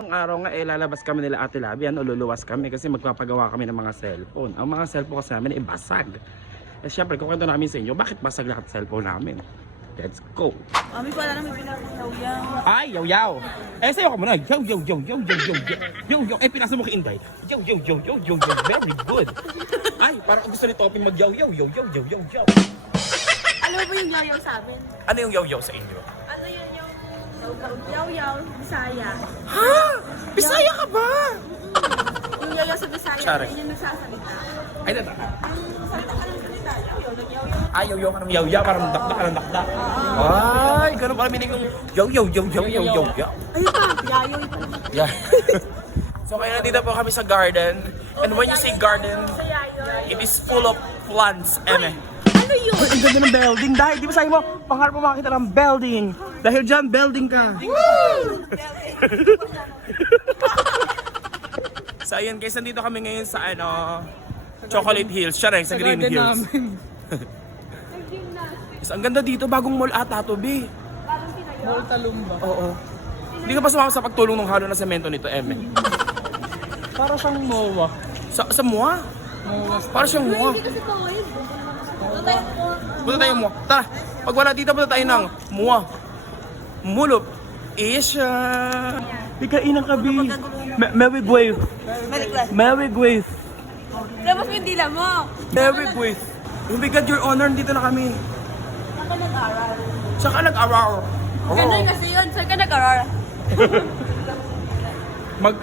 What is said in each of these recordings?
Ang araw nga eh lalabas kami nila Ate Labi, ano, luluwas kami kasi magpapagawa kami ng mga cellphone. Ang mga cellphone kasi namin eh basag. Eh syempre, kukwento namin sa inyo, bakit basag lahat cellphone namin? Let's go! Kami pala namin pinakayaw yan. Ay, yaw yaw! Eh, sayo ka muna. Yaw, yaw, yaw, yaw, yaw, yaw, yaw, yaw, yaw. Eh, pinasa mo kay Inday. Yaw, yaw, yaw, yaw, yaw, yaw. Very good. Ay, parang gusto ni Topping mag yaw, yaw, yaw, yaw, yaw, yaw, yaw. Ano ba yung yayaw sa amin? Ano yung yaw, yaw sa inyo? Yaw-yaw, Bisaya? Ha? Bisaya ka ba? Yung yayaw sa Bisaya, Sorry. yun yung nagsasalita. Ay, nata. Yung salita ka ng salita, yaw-yaw, nag-yaw-yaw. Ay, yaw, yaw ka ng yaw, yaw. Parang dakdak ka ng dakdak. Ay, ganun pala minig ng yaw, yaw, yaw, yaw, yaw, yaw, yaw. Ayun pa, pala. Yeah. so, kaya nandito po kami sa garden. And when you say garden, Sa it is full of plants, eme. Ano yun? Ang ganda ng building. Dahil, di ba sabi mo, pangarap mo makakita ng building. Dahil dyan, building ka. so, ayun guys, nandito kami ngayon sa ano, Chocolate Hills. Siya rin, sa Green Hills. Yes, ang ganda dito, bagong mall ata to, B. Mall Talumba. Oo. Hindi ka ba sumama sa pagtulong ng halo ng semento nito, Eme? Para siyang MOA. Sa, sa mua? MOA. Para siyang po? Punta tayo mua. Tara, pag wala dito, punta tayo ng mua. Mulop. Isha. Ikain ang kabi. Gwave. Maliklas. Merry Gwave. Labas mo yung dila mo. Merry Gwave. Oh my God, your honor, dito na kami. Ako nag-aral. Saan ka nag-araw? Ganun kasi yun. Saan ka nag-aral? Mag...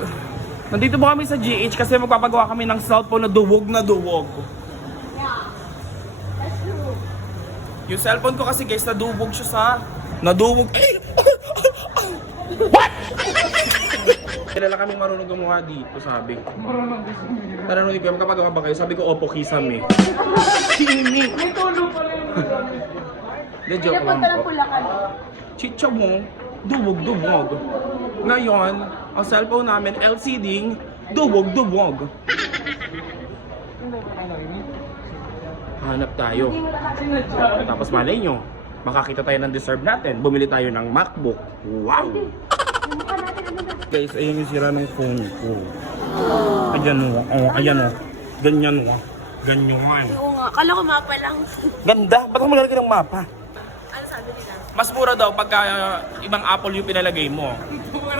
Nandito po kami sa GH kasi magpapagawa kami ng cellphone na duwog na duwog. Yung cellphone ko kasi guys, naduwog siya sa... Naduwog... Eh! What? Kilala kaming marunong gumawa dito, sabi. Tanong ko, magkapagawa ba kayo? Sabi ko, opo, kisame. Kimi! May tulong pala yung De, joke lang po. Chicha mo, duwog-duwog. Ngayon, ang cellphone namin, LCD, duwog-duwog. Hanap tayo. Tapos malay nyo, makakita tayo ng deserve natin. Bumili tayo ng MacBook. Wow! Guys, ayun yung sira ng phone ko. Ayan o, oh, ayan o. Ganyan o. Ganyan. Oo nga. Kala ko mapa lang. Ganda! Ba't mo malalagay ng mapa? Ano sabi nila? Mas mura daw pagka uh, ibang Apple yung pinalagay mo.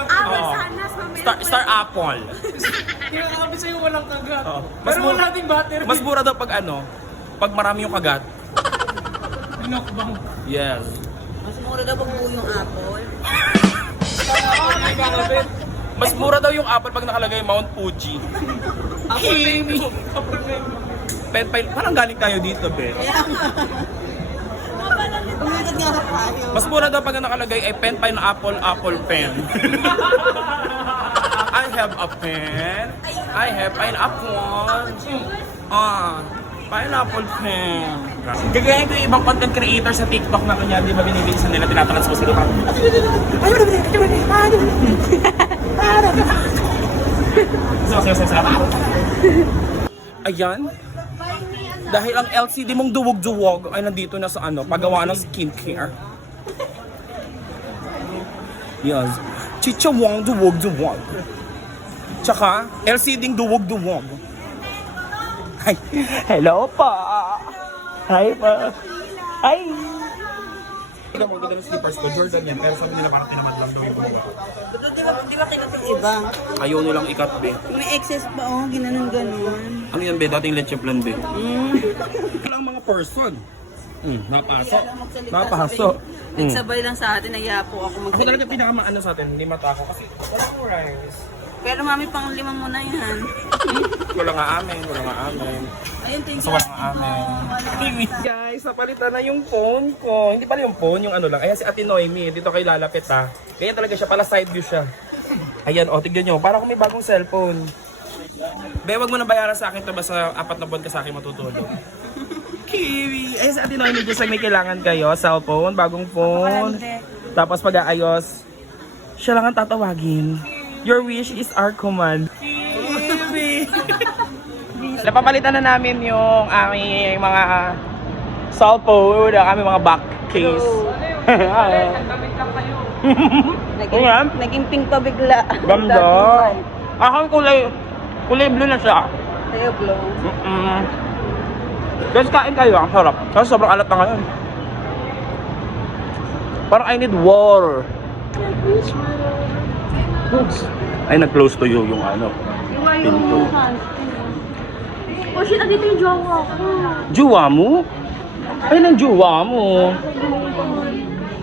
Ah, Oo. Versanas. mamaya Star, po Star yun. Apple. Kinakabi sa'yo walang kagat. Oo. Mas Pero mura- wala ding battery. Mas mura daw pag ano, pag marami yung kagat. Binokbang. Yes. Mas mura daw pag buo yung apple. Mas mura daw yung Apple pag nakalagay Mount Fuji. Apple. Apple mango. Pen, pen, parang galing tayo dito, be. Umikot nga tayo. Mas mura daw pag nakalagay ay pen pineapple apple pen. I have a pen. I have pineapple. Ah, pineapple pen. Gagaya ko yung ibang content creator sa TikTok na kanya, di ba binibilisan nila, so, so, so. Ayan. Dahil ang LCD mong duwog-duwog ay nandito na sa ano, paggawa ng skincare. Yes. Chicha Wong duwog-duwog. Tsaka, LCD duwog-duwog. Hi. Hello pa. Hi pa. Hi. Tignan mo, ganda ng slippers ko. Jordan yan. Pero sabi nila parang tinamad lang daw yung gumawa. Di ba, di ba kinat yung iba? Ayaw nilang ikat, be. May excess pa, oh. Ginanon ganon. Ano yan, be? Dating leche plan, be. Ilang mga person. Mm, napasok. Napasok. Mm. Nagsabay lang sa atin, nagyapo ako Ako mag talaga pinakamaano sa atin, hindi mata ko kasi walang rice. Pero mami, pang lima mo na yan. Wala nga amin, wala nga amin. Ayun, thank So wala nga amin. Guys, napalitan na yung phone ko. Hindi pala yung phone, yung ano lang. Ayan si Ate Noemi, dito kay lalapit ha. Ganyan talaga siya, pala side view siya. Ayan, o, tignan nyo. Para kung may bagong cellphone. Be, wag mo na bayaran sa akin to basta apat na buwan ka sa akin matutulog. Kiwi! Si Ate Noemi, just like may kailangan kayo, cellphone, bagong phone. Tapos pag-aayos, siya lang ang tatawagin. Your wish is our command. Napapalitan na namin yung aming mga cellphone, ang aming mga back case. Naging, Ayan. naging pink pa bigla. Ganda. Akong kulay, kulay blue na siya. Tayo blow. Mm-mm. Guys, kain kayo. Ang sarap. Kasi sobrang alat na ngayon. Parang I need war. Oops. Ay, nag-close to you yung ano. Pinto. Oh shit, andito yung jowa ko. Juwa mo? Ay, nang juwa mo.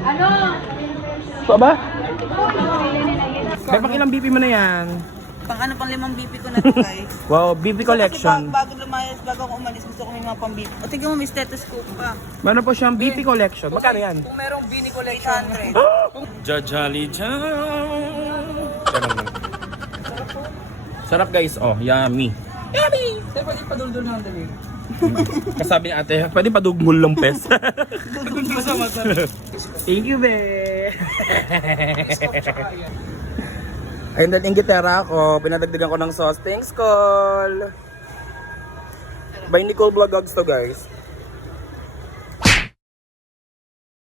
Ano? So ba? May pang ilang BP mo na yan? Pang ano, pang limang BP ko na to guys. Wow, BP collection. Kasi bago, bago lumayas, bago ako umalis, gusto ko may mga pang BP. O tingnan mo, may stethoscope pa. Meron po siyang BP collection. Magkano yan? Kung merong Bini collection. 800. Jajali Sarap guys, oh, yummy. Sir, pwede padul-dul ng dali. Kasabi ni ate, pwede pa dugmul lang pes. Sa Thank you, be. Ayun dahil yung gitara ko, pinadagdagan ko ng sauce. Thanks, Col. By Nicole Vlogogs to, guys.